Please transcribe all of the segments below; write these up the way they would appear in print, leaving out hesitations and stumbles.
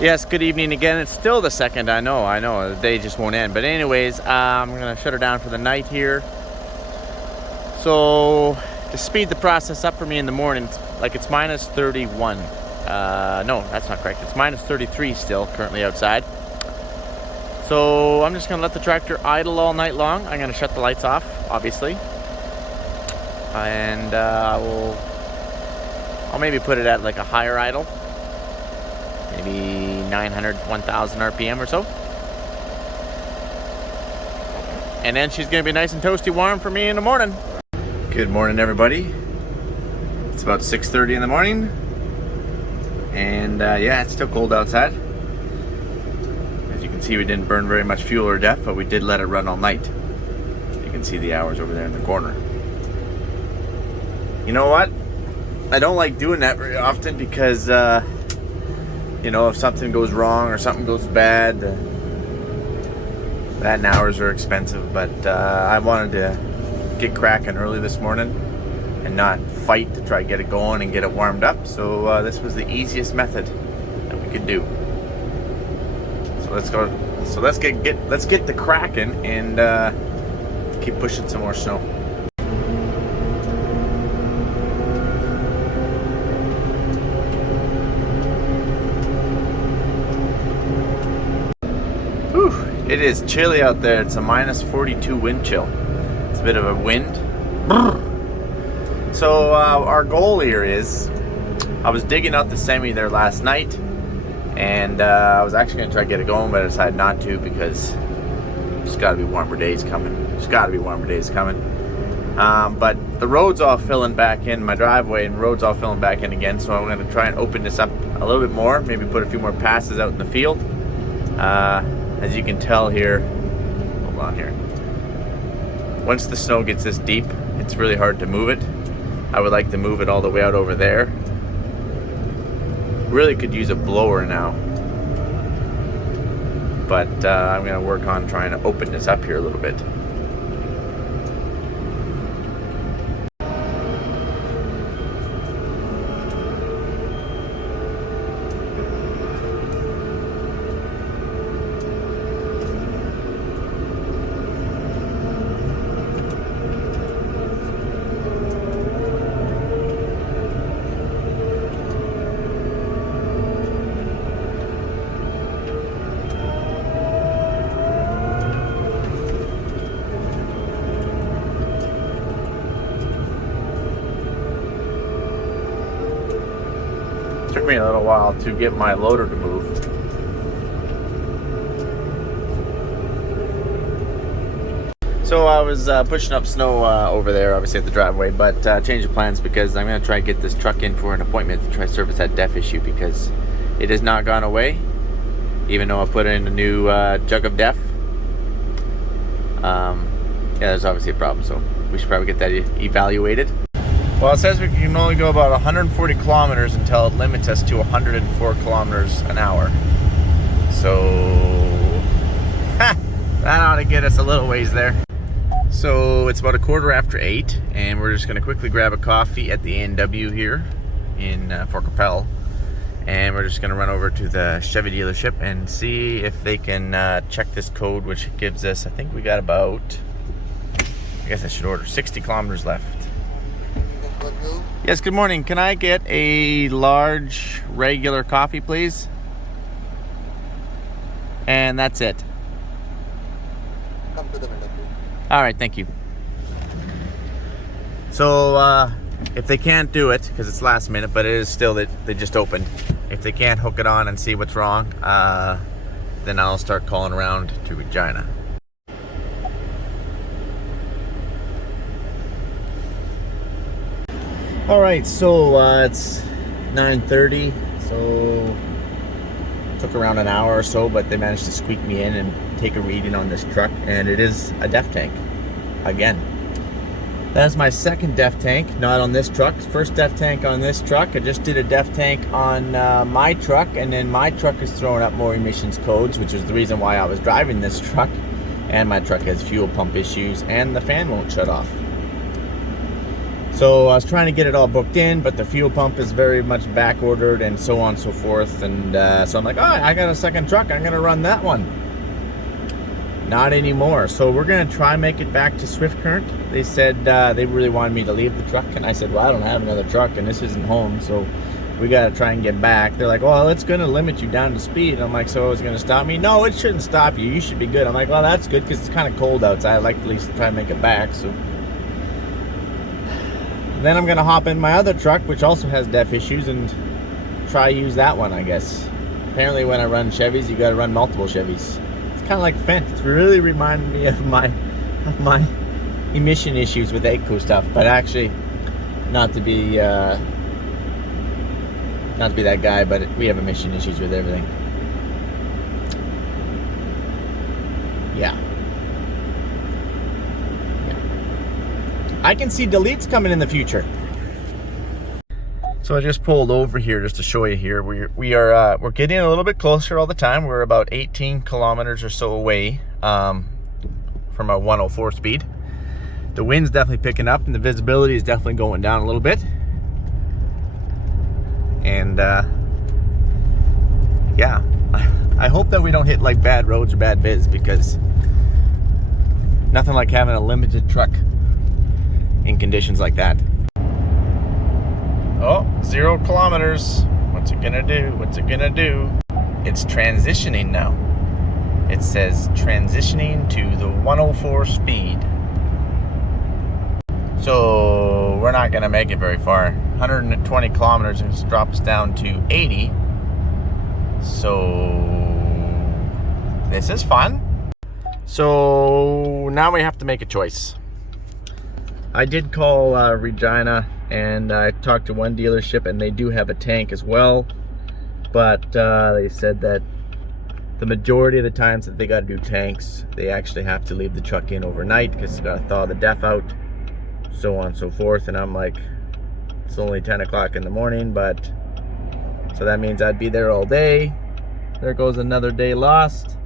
Yes, good evening again. It's still the second, I know, the day just won't end. But anyways, I'm gonna shut her down for the night here. So to speed the process up for me in the morning, it's minus 31. No, that's not correct. It's minus 33 still currently outside. So I'm just gonna let the tractor idle all night long. I'm gonna shut the lights off, obviously. And I'll maybe put it at like a higher idle. Maybe 900, 1000 RPM or so. And then she's gonna be nice and toasty warm for me in the morning. Good morning, everybody. It's about 6:30 in the morning. And yeah, it's still cold outside. As you can see, we didn't burn very much fuel or DEF, but we did let it run all night. You can see the hours over there in the corner. You know what? I don't like doing that very often because you know, if something goes wrong or something goes bad, that and hours are expensive. But I wanted to get cracking early this morning and not fight to try to get it going and get it warmed up. So this was the easiest method that we could do. So let's go. So let's get the cracking and keep pushing some more snow. It is chilly out there. It's a minus 42 wind chill. It's a bit of a wind. So our goal here is, I was digging out the semi there last night, and I was actually going to try to get it going, but I decided not to because there's got to be warmer days coming. But the road's all filling back in, my driveway and road's all filling back in again, so I'm going to try and open this up a little bit more, maybe put a few more passes out in the field. As you can tell here, hold on here. Once the snow gets this deep, it's really hard to move it. I would like to move it all the way out over there. Really could use a blower now. But I'm gonna work on trying to open this up here a little bit. Took me a little while to get my loader to move. So I was pushing up snow over there, obviously at the driveway, but changed the plans because I'm going to try to get this truck in for an appointment to try to service that DEF issue because it has not gone away, even though I put in a new jug of DEF. Yeah, there's obviously a problem, so we should probably get that evaluated. Well, it says we can only go about 140 kilometers until it limits us to 104 kilometers an hour. So, that ought to get us a little ways there. So, it's about 8:15, and we're just going to quickly grab a coffee at the A&W here in Fort Capel. And we're just going to run over to the Chevy dealership and see if they can check this code, which gives us, I think we got about, I guess I should order 60 kilometers left. Yes, good morning. Can I get a large regular coffee, please? And that's it. Come to the window, please. All right, thank you. So, if they can't do it, because it's last minute, but it is still that they just opened. If they can't hook it on and see what's wrong, then I'll start calling around to Regina. All right, so it's 9:30, so took around an hour or so, but they managed to squeak me in and take a reading on this truck, and it is a DEF tank again. That's my second DEF tank, not on this truck. First DEF tank on this truck. I just did a DEF tank on my truck, and then my truck is throwing up more emissions codes, which is the reason why I was driving this truck. And my truck has fuel pump issues, and the fan won't shut off. So I was trying to get it all booked in, but the fuel pump is very much back ordered and so on and so forth. And so I'm like, oh, I got a second truck. I'm going to run that one. Not anymore. So we're going to try and make it back to Swift Current. They said they really wanted me to leave the truck. And I said, well, I don't have another truck and this isn't home. So we got to try and get back. They're like, well, it's going to limit you down to speed. And I'm like, so it's going to stop me? No, it shouldn't stop you. You should be good. I'm like, well, that's good because it's kind of cold outside. I'd like to at least try and make it back. So then I'm going to hop in my other truck, which also has DEF issues, and try use that one, I guess. Apparently when I run Chevys, you got to run multiple Chevys. It's kind of like Fendt. It's really reminding me of my emission issues with ACO stuff, but actually not to be that guy, but we have emission issues with everything. Yeah. I can see deletes coming in the future. So I just pulled over here just to show you here. We're getting a little bit closer all the time. We're about 18 kilometers or so away from our 104 speed. The wind's definitely picking up and the visibility is definitely going down a little bit. And yeah, I hope that we don't hit like bad roads or bad viz, because nothing like having a limited truck in conditions like that. Oh, 0 kilometers. What's it gonna do? What's it gonna do? It's transitioning now. It says transitioning to the 104 speed. So we're not gonna make it very far. 120 kilometers and just drop us down to 80. So this is fun. So now we have to make a choice. I did call Regina, and I talked to one dealership, and they do have a tank as well, but they said that the majority of the times that they got to do tanks, they actually have to leave the truck in overnight because they got to thaw the DEF out, so on and so forth. And I'm like, it's only 10 o'clock in the morning, but so that means I'd be there all day. There goes another day lost,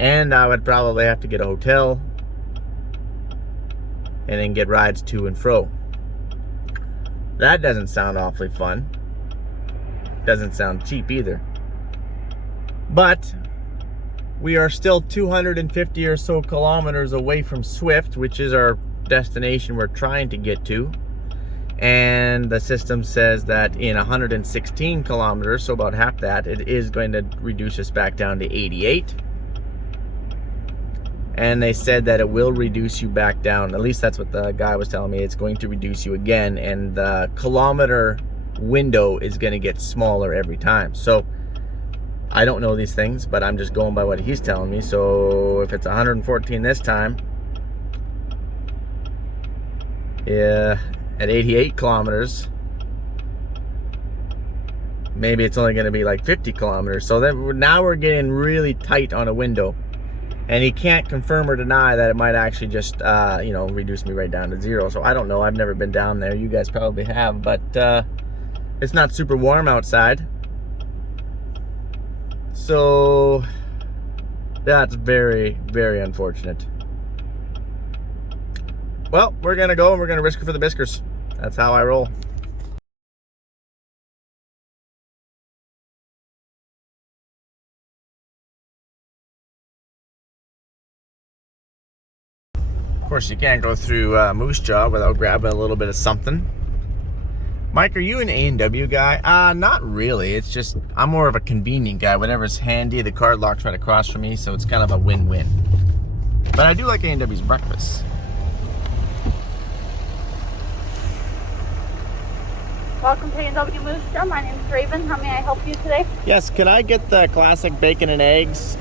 and I would probably have to get a hotel and then get rides to and fro. That doesn't sound awfully fun. Doesn't sound cheap either. But we are still 250 or so kilometers away from Swift, which is our destination we're trying to get to. And the system says that in 116 kilometers, so about half that, it is going to reduce us back down to 88. And they said that it will reduce you back down. At least that's what the guy was telling me. It's going to reduce you again, and the kilometer window is going to get smaller every time. So I don't know these things, but I'm just going by what he's telling me. So if it's 114 this time, yeah, at 88 kilometers, maybe it's only going to be like 50 kilometers. So then now we're getting really tight on a window. And he can't confirm or deny that it might actually just, reduce me right down to 0. So I don't know. I've never been down there. You guys probably have. But it's not super warm outside. So that's very, very unfortunate. Well, we're going to go and we're going to risk it for the Biskers. That's how I roll. Of course, you can't go through Moose Jaw without grabbing a little bit of something. Mike, are you an A&W guy? Not really. It's just, I'm more of a convenient guy. Whatever's handy, the card lock's right across from me, so it's kind of a win-win. But I do like A&W's breakfast. Welcome to A&W Moose Jaw. My name's Raven. How may I help you today? Yes, can I get the classic bacon and eggs?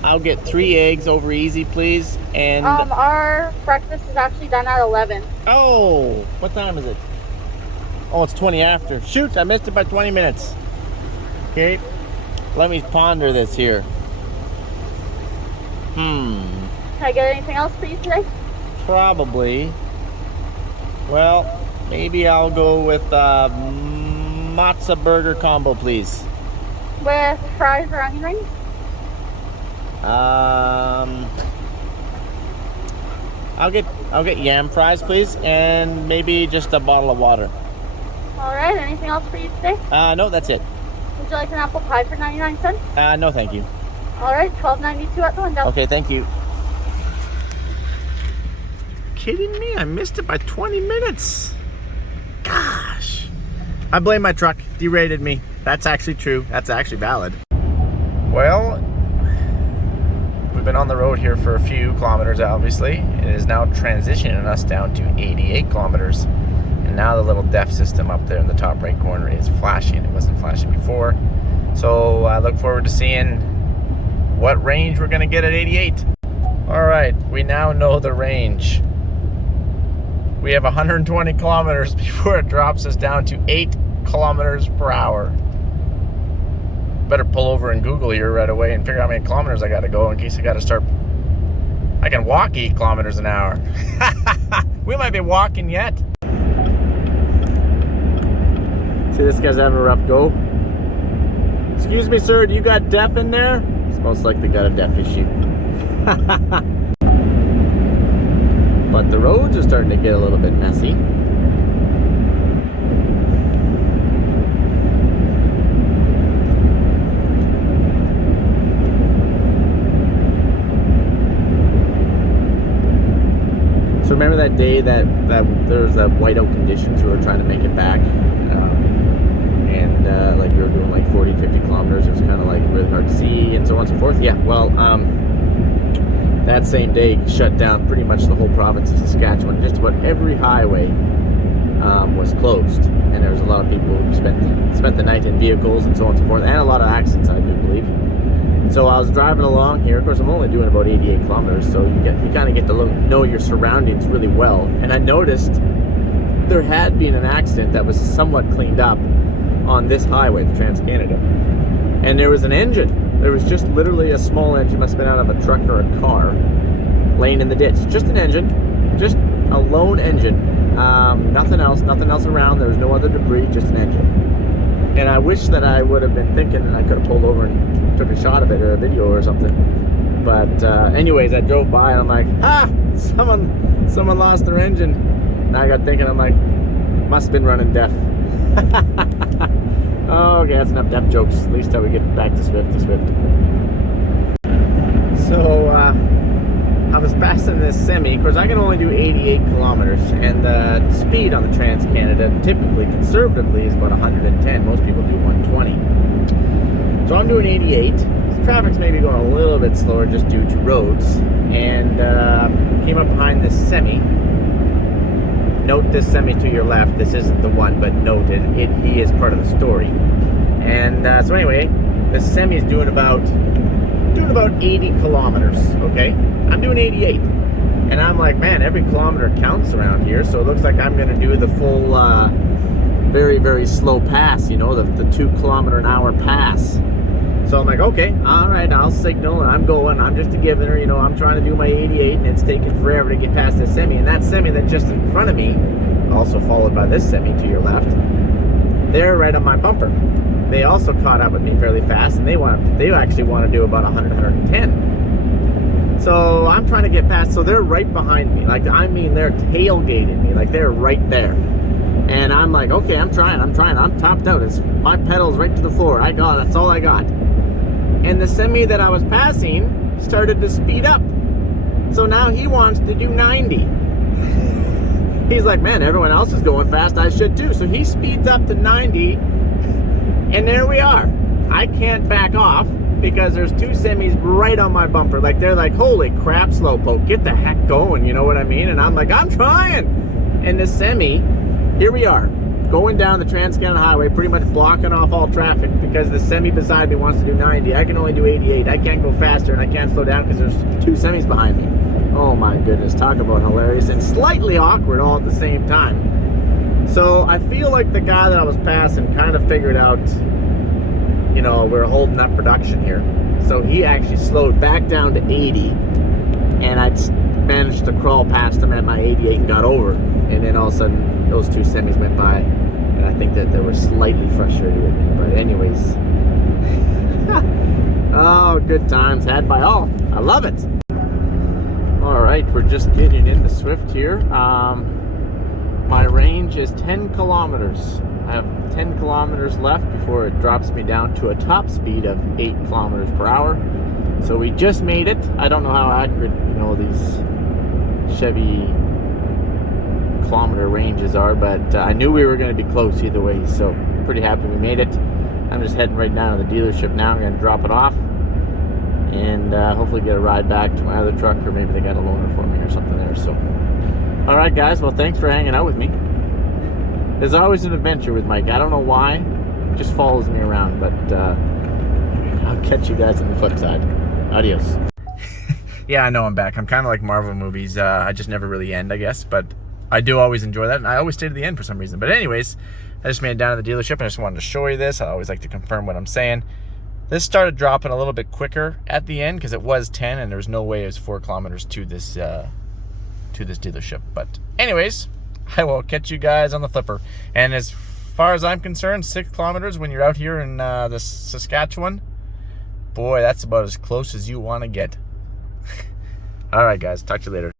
I'll get 3 eggs over easy, please. And our breakfast is actually done at 11. Oh, what time is it? Oh, it's 20 after. Shoot, I missed it by 20 minutes. Okay, let me ponder this here. Can I get anything else for you today? Probably. Well, maybe I'll go with matzo burger combo, please. With fries or onion rings? I'll get yam fries, please, and maybe just a bottle of water. All right, anything else for you today? No, that's it. Would you like an apple pie for 99 cents? No, thank you. All right, $12.92 at the window. Okay, thank you. Kidding me? I missed it by 20 minutes. Gosh. I blame my truck. Derated me. That's actually true. That's actually valid. Well, we've been on the road here for a few kilometers, obviously. It is now transitioning us down to 88 kilometers. And now the little DEF system up there in the top right corner is flashing. It wasn't flashing before. So I look forward to seeing what range we're going to get at 88. All right, we now know the range. We have 120 kilometers before it drops us down to 8 kilometers per hour. Better pull over and Google here right away and figure out how many kilometers I got to go in case I got to start. I can walk 8 kilometers an hour. We might be walking yet. See, this guy's having a rough go. Excuse me, sir, do you got DEF in there? It's most likely got a DEF issue. But the roads are starting to get a little bit messy. So remember that day that there was that whiteout conditions, we were trying to make it back, and like we were doing like 40, 50 kilometers. It was kind of like really hard to see and so on and so forth. Yeah, well, that same day shut down pretty much the whole province of Saskatchewan. Just about every highway was closed, and there was a lot of people who spent the night in vehicles and so on and so forth, and a lot of accidents, I do believe. So I was driving along here. Of course, I'm only doing about 88 kilometers, so you kind of get to know your surroundings really well. And I noticed there had been an accident that was somewhat cleaned up on this highway, the Trans-Canada. And there was an engine. There was just literally a small engine, must have been out of a truck or a car, laying in the ditch. Just an engine, just a lone engine. Nothing else around. There was no other debris, just an engine. And I wish that I would have been thinking and I could have pulled over and took a shot of it or a video or something. But anyways, I drove by and I'm like, someone lost their engine. And I got thinking, I'm like, must have been running DEF. Okay, that's enough DEF jokes. At least till we get back to Swift. So I was passing this semi. Of course, I can only do 88 kilometers, and the speed on the Trans-Canada typically, conservatively, is about 110. Most people do 120. So I'm doing 88. So traffic's maybe going a little bit slower just due to roads, and came up behind this semi. Note this semi to your left. This isn't the one, but note it. He is part of the story. And so anyway, this semi is doing about 80 kilometers. Okay, I'm doing 88, and I'm like, man, every kilometer counts around here. So it looks like I'm going to do the full, very, very slow pass. You know, the 2 kilometer an hour pass. So I'm like, okay, all right, I'll signal, and I'm going. I'm just a giving her, you know, I'm trying to do my 88, and it's taking forever to get past this semi. And that semi that's just in front of me, also followed by this semi to your left, they're right on my bumper. They also caught up with me fairly fast, and they actually want to do about 100, 110. So I'm trying to get past, so they're right behind me. Like, I mean, they're tailgating me, like they're right there. And I'm like, okay, I'm trying. I'm topped out. It's my pedals right to the floor. That's all I got. And the semi that I was passing started to speed up. So now he wants to do 90. He's like, man, everyone else is going fast. I should too. So he speeds up to 90. And there we are. I can't back off because there's 2 semis right on my bumper. Like, they're like, holy crap, slowpoke, get the heck going. You know what I mean? And I'm like, I'm trying. And the semi, here we are, going down the Trans-Canada Highway, pretty much blocking off all traffic because the semi beside me wants to do 90. I can only do 88. I can't go faster, and I can't slow down because there's 2 semis behind me. Oh my goodness, talk about hilarious and slightly awkward all at the same time. So I feel like the guy that I was passing kind of figured out, you know, we're holding up production here. So he actually slowed back down to 80, and I managed to crawl past him at my 88 and got over. And then all of a sudden, those 2 semis went by, and I think that they were slightly frustrated with me. But anyways, oh, good times had by all. I love it. All right, we're just getting into Swift here. My range is 10 kilometers. I have 10 kilometers left before it drops me down to a top speed of 8 kilometers per hour. So we just made it. I don't know how accurate, these Chevy kilometer ranges are, but I knew we were going to be close either way, so pretty happy we made it. I'm just heading right down to the dealership now. I'm going to drop it off and hopefully get a ride back to my other truck, or maybe they got a loaner for me or something there. So, all right, guys. Well, thanks for hanging out with me. There's always an adventure with Mike. I don't know why. It just follows me around, but I'll catch you guys on the flip side. Adios. Yeah, I know I'm back. I'm kind of like Marvel movies. I just never really end, I guess, but I do always enjoy that, and I always stay to the end for some reason. But anyways, I just made it down to the dealership, and I just wanted to show you this. I always like to confirm what I'm saying. This started dropping a little bit quicker at the end because it was 10, and there was no way it was 4 kilometers to this dealership. But anyways, I will catch you guys on the flipper. And as far as I'm concerned, 6 kilometers when you're out here in the Saskatchewan, boy, that's about as close as you want to get. All right, guys, talk to you later.